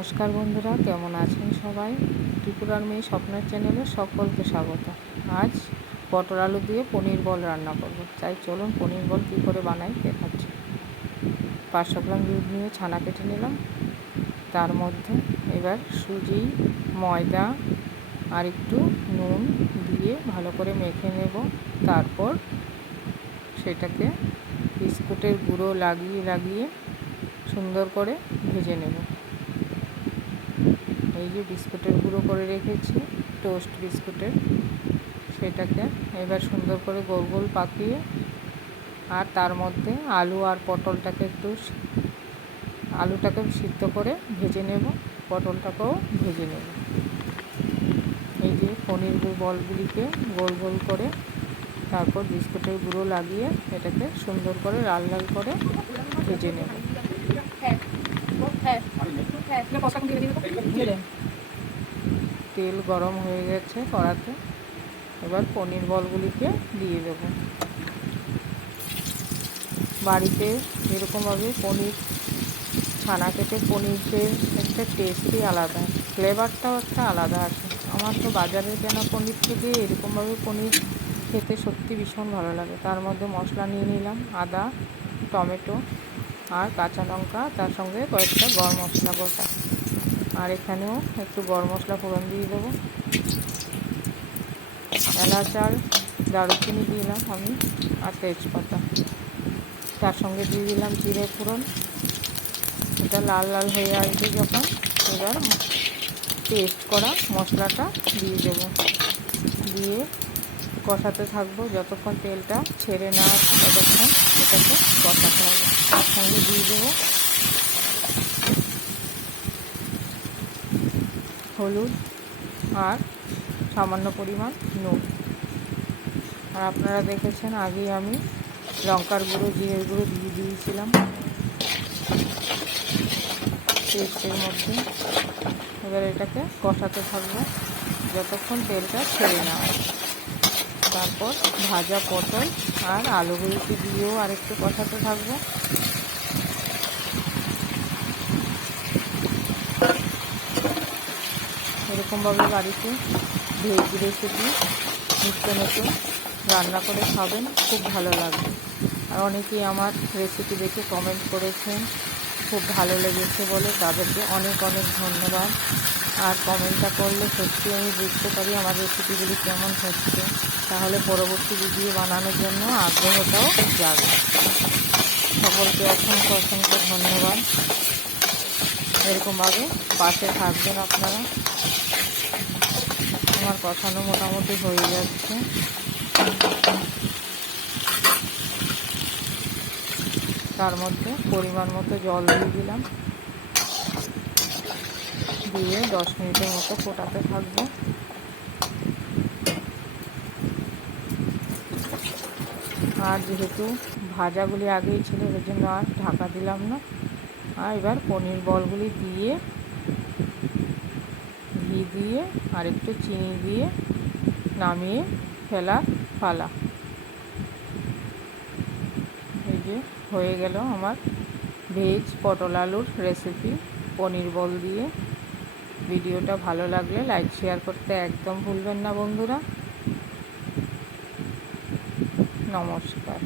নমস্কার বন্ধুরা, কেমন আছেন সবাই? ত্রিপুরার মেয়ে স্বপ্নের চ্যানেলে সকলকে স্বাগত। আজ পটল আলু দিয়ে পনির বল রান্না করব, তাই চলুন পনির বল কী করে বানাই দেখাচ্ছি। 500 গ্রাম দুধ নিয়ে ছানা কেটে নিলাম। তার মধ্যে এবার সুজি, ময়দা আর একটু নুন দিয়ে ভালো করে মেখে নেব। তারপর সেটাকে বিস্কুটের গুঁড়ো লাগিয়ে সুন্দর করে ভেজে নেব। এই যে বিস্কুটের গুঁড়ো করে রেখেছি, টোস্ট বিস্কুটের, সেটাকে এবার সুন্দর করে গোল গোল পাকিয়ে আর তার মধ্যে আলু আর পটলটাকে আলুটাকে সিদ্ধ করে ভেজে নেব, পটলটাকেও ভেজে নেব। এই যে পনির বলগুলিকে গোল গোল করে তারপর বিস্কুটের গুঁড়ো লাগিয়ে এটাকে সুন্দর করে লাল লাল করে ভেজে নেব। তেল গরম হয়ে গেছে কড়াতে, এবার পনির বলগুলিকে দিয়ে দেব। বাড়িতে এরকমভাবে পনির ছানা কেটে পনিরের একটা টেস্টই আলাদা, ফ্লেভারটাও একটা আলাদা আছে। আমার তো বাজারের কেনা পনির থেকে এরকমভাবে পনির খেতে সত্যি ভীষণ ভালো লাগে। তার মধ্যে মশলা নিয়ে নিলাম, আদা, টমেটো আর কাঁচা লঙ্কা, তার সঙ্গে কয়েকটা গরম মশলা গোটা, আর এখানেও একটু গরম মশলা ফোড়ন দিয়ে দেবো। এলাচ আর দারুচিনি দিলাম আমি, আর তেজপাতা, তার সঙ্গে দিয়ে দিলাম জিরে ফোড়ন। এটা লাল লাল হয়ে আসবে যখন, এবার পেস্ট করা মশলাটা দিয়ে দেবো, দিয়ে কষাতে থাকবো যতক্ষণ তেলটা ছেড়ে না আসে, ততক্ষণ এটাকে কষাতে হবে। তার সঙ্গে দিয়ে দেবো হলুদ আর সামান্য পরিমাণ নুন। আর আপনারা দেখেছেন আগেই আমি লঙ্কার গুঁড়ো, জিরের গুঁড়ো দিয়ে দিয়েছিলাম পেস্টের মধ্যে। এবার এটাকে কষাতে থাকবো যতক্ষণ তেলটা ছেড়ে না আসে। তারপর ভাজা পটল আর আলুগুলিকে দিয়েও আরেকটু কষাতে থাকবো। এরকমভাবে বাড়িতে ভেজ রেসিপি নিত্য নতুন রান্না করে খাবেন, খুব ভালো লাগবে। আর অনেকেই আমার রেসিপি দেখে কমেন্ট করেছেন, খুব ভালো লেগেছে বলে, তাদেরকে অনেক অনেক ধন্যবাদ। আর কমেন্টটা করলে সত্যি আমি বুঝতে পারি আমার রেসিপিগুলি কেমন হচ্ছে, তাহলে পরবর্তী ভিডিও বানানোর জন্য আগ্রহটাও জাগে। সকলকে অসংখ্য অসংখ্য ধন্যবাদ। এরকমভাবে পাশে থাকবেন আপনারা। আমার কষানো মোটামুটি হয়ে যাচ্ছে। তার মধ্যে পরিমাণ মতো জল দিয়ে দিলাম, দিয়ে 10 মিনিটের মতো ফোটাতে থাকবো। আর যেহেতু ভাজাগুলি আগেই ছিল, এর জন্য আর ঢাকা দিলাম না। আর এবার পনির বলগুলি দিয়ে ঘি দিয়ে আর একটু চিনি দিয়ে নামিয়ে ফেলার পালা। এই যে হয়ে গেল আমার ভেজ পটল আলুর রেসিপি পনির বল দিয়ে। ভিডিওটা ভালো লাগলে লাইক শেয়ার করতে একদম ভুলবেন না বন্ধুরা। নমস্কার।